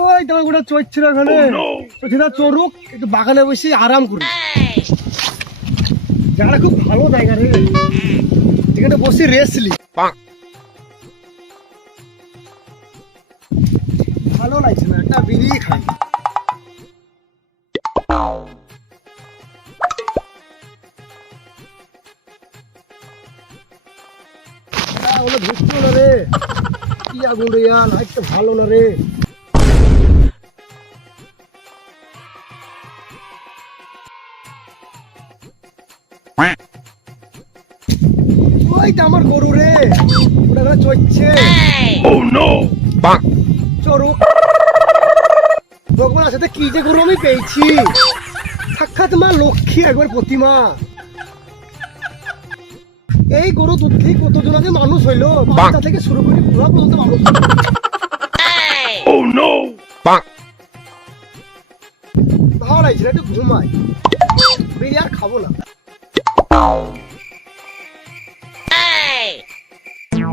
ওই তোমার গোটা এখানে তো সেটা চড়ুক একটু বাগানে বসে আরাম করি জায়গাটা খুব ভালো জায়গা রে। এখানে বসে রেসলি ভালো লাগছে না একটা বিড়ি খাই। ওগুলো ধুচ্ছিল না রে। কি আগুন রে ভালো না রে। তো আমার গরু রে। ওটা চড়ছে। চড়ুক ভগবান সাথে কি যে গরু আমি পেয়েছি। সাক্ষাৎ মা লক্ষ্মী একবার প্রতিমা। এই গরু দুধ থেকে কতজন আগে মানুষ হইল? বাচ্চা থেকে শুরু করে বুড়া পর্যন্ত মানুষ হইল। ভালো লাগছে না, একটু ঘুমাই। বিড়ি আর খাব না।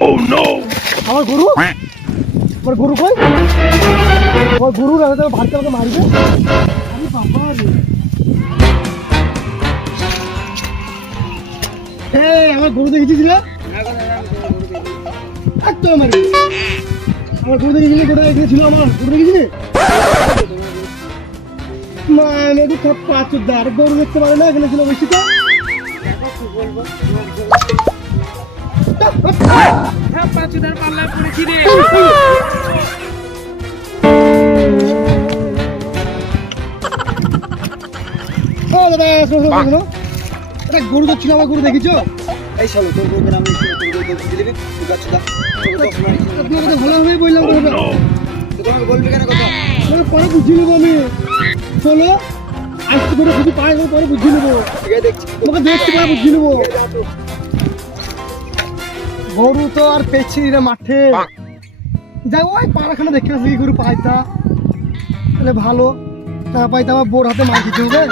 রে আমার গরু? আমার গরু কই? আমার গরু রাখতে ভাতটা আমাকে মারবে? বাবা রে। আমার গরু দেখেছিস না? একদম মারি আমার গরু। দেখেছিলি? এখানে ছিল আমার। গরু দেখেছিলি? মা আমি একটু সব পাঁচ গরু দেখতে পারে না এখানে ছিল বেশি তো ও দাদা শোনো শোনো এটা গরু তো ছিল আমার গরু দেখেছ এই চলো তোর বউকে আমি তোর বউকে দিলি দা আপনার কথা ভালোভাবেই বললাম তুই তোমাকে কথা মানে পরে বুঝিয়ে নেব আমি চলো আসতে করে শুধু পায়ে পরে বুঝিয়ে নেব ঠিক দেখছি তোমাকে দেখতে পরে বুঝিয়ে নেব গরু তো আর পেছি রে মাঠে। যাই ওই পাড়াখানা দেখে আসি গরু পাইতা। তাহলে ভালো। তা পাইতা আবার বোর হাতে মার দিতে হবে।